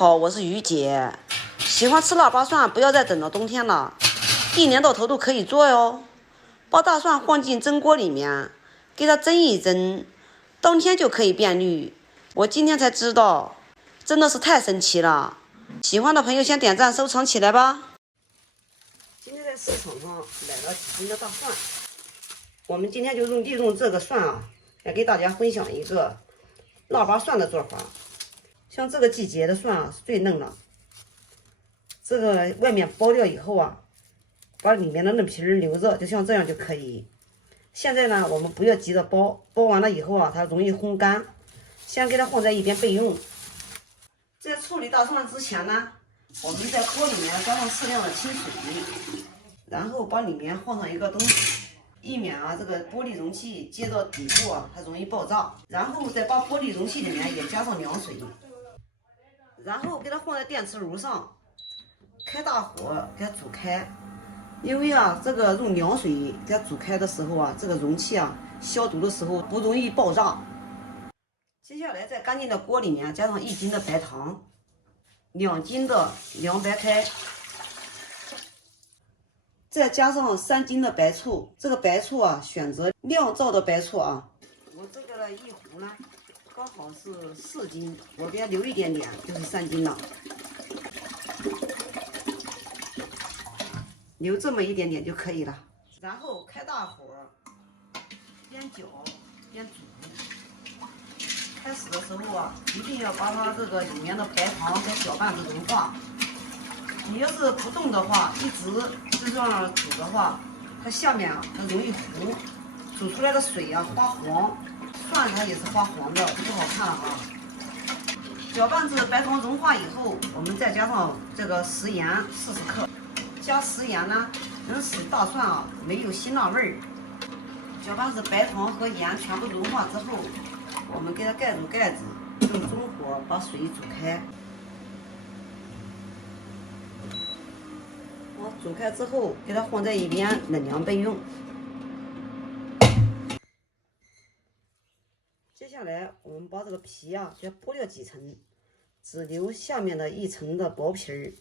好，我是于姐。喜欢吃腊八蒜，不要再等到冬天了，一年到头都可以做哟。把大蒜放进蒸锅里面，给它蒸一蒸，当天就可以变绿。我今天才知道，真的是太神奇了。喜欢的朋友先点赞收藏起来吧。今天在市场上买了几斤的大蒜，我们今天就利用这个蒜啊，来给大家分享一个腊八蒜的做法。像这个季节的蒜啊是最嫩了，这个外面剥掉以后啊，把里面的嫩皮留着，就像这样就可以。现在呢，我们不要急着剥，剥完了以后啊，它容易烘干，先给它放在一边备用。在处理大蒜之前呢，我们在锅里面加上适量的清水，然后把里面放上一个东西，以免啊这个玻璃容器接到底部啊它容易爆炸。然后再把玻璃容器里面也加上凉水，然后给它放在电磁炉上，开大火给它煮开。因为啊这个用凉水给它煮开的时候啊，这个容器啊消毒的时候不容易爆炸。接下来在干净的锅里面加上1斤的白糖，2斤的凉白开，再加上3斤的白醋。这个白醋啊选择酿造的白醋啊，我这个呢一壶呢刚好是4斤，我给它留一点点，就是3斤了，留这么一点点就可以了。然后开大火，边搅边煮。开始的时候啊，一定要把它这个里面的白糖和搅拌子融化。你要是不动的话，一直就这样煮的话，它下面啊它容易糊，煮出来的水啊发黄，蒜它也是发黄的，就不好看了啊。搅拌子白糖融化以后，我们再加上这个食盐40克。加食盐呢，能使大蒜啊没有辛辣味儿。搅拌子白糖和盐全部融化之后，我们给它盖住盖子，用中火把水煮开。好，煮开之后，给它放在一边冷凉备用。接下来，我们把这个皮啊，给它剥掉几层，只留下面的一层的薄皮儿。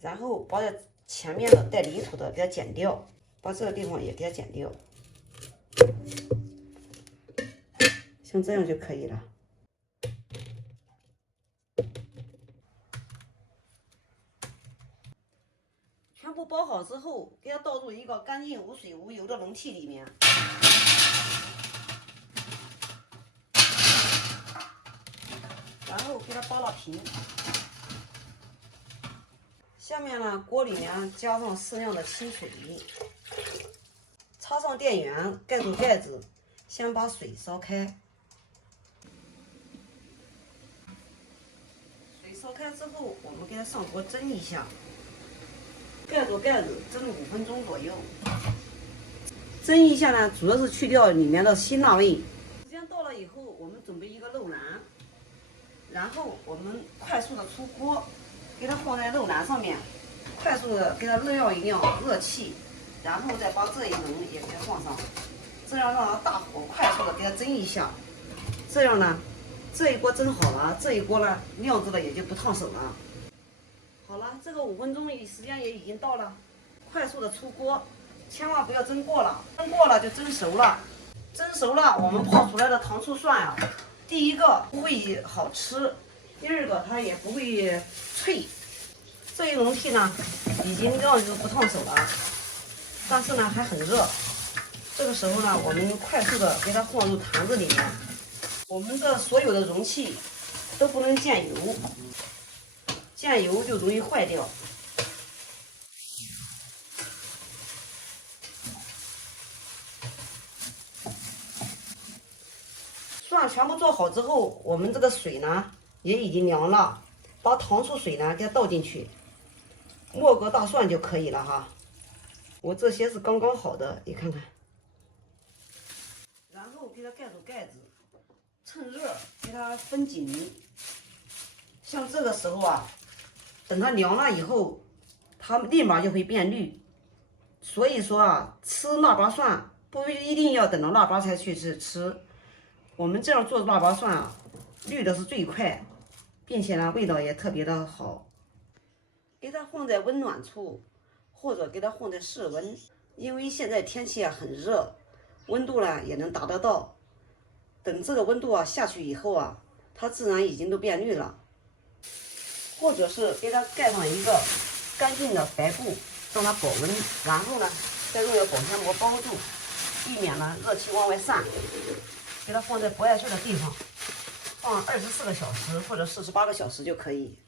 然后把前面的带泥土的给它剪掉，把这个地方也给它剪掉，像这样就可以了。全部包好之后，给它倒入一个干净无水无油的容器里面，然后给它扒拉平。下面呢，锅里面加上适量的清水，插上电源，盖住盖子，先把水烧开。水烧开之后，我们给它上锅蒸一下，盖住盖子蒸5分钟左右。蒸一下呢，主要是去掉里面的辛辣味。时间到了以后，我们准备一个肉篮，然后我们快速的出锅。给它放在肉篮上面，快速的给它撂一辆热气，然后再把这一轮也给它放上，这样让它大火快速的给它蒸一下。这样呢，这一锅蒸好了，这一锅呢晾着了也就不烫手了。好了，这个5分钟时间也已经到了，快速的出锅，千万不要蒸过了，蒸过了就蒸熟了。蒸熟了，我们泡出来的糖醋蒜啊，第一个不会好吃。第二个它也不会脆。这一笼屉呢已经晾着不烫手了，但是呢还很热。这个时候呢，我们快速的给它放入坛子里面。我们的所有的容器都不能见油，见油就容易坏掉。蒜全部做好之后，我们这个水呢也已经凉了，把糖醋水呢给它倒进去，没个大蒜就可以了哈。我这些是刚刚好的，你看看。然后给它盖住盖子，趁热给它分紧。像这个时候啊，等它凉了以后，它立马就会变绿。所以说啊，吃腊八蒜不一定要等到腊八才去吃。我们这样做腊八蒜啊，绿的是最快，并且呢味道也特别的好。给它放在温暖处，或者给它放在室温，因为现在天气很热，温度呢也能达得到。等这个温度下去以后它自然已经都变绿了。或者是给它盖上一个干净的白布，让它保温，然后呢再用个保鲜膜包住，避免呢热气往外散。给它放在不碍事的地方，放24个小时或者48个小时就可以。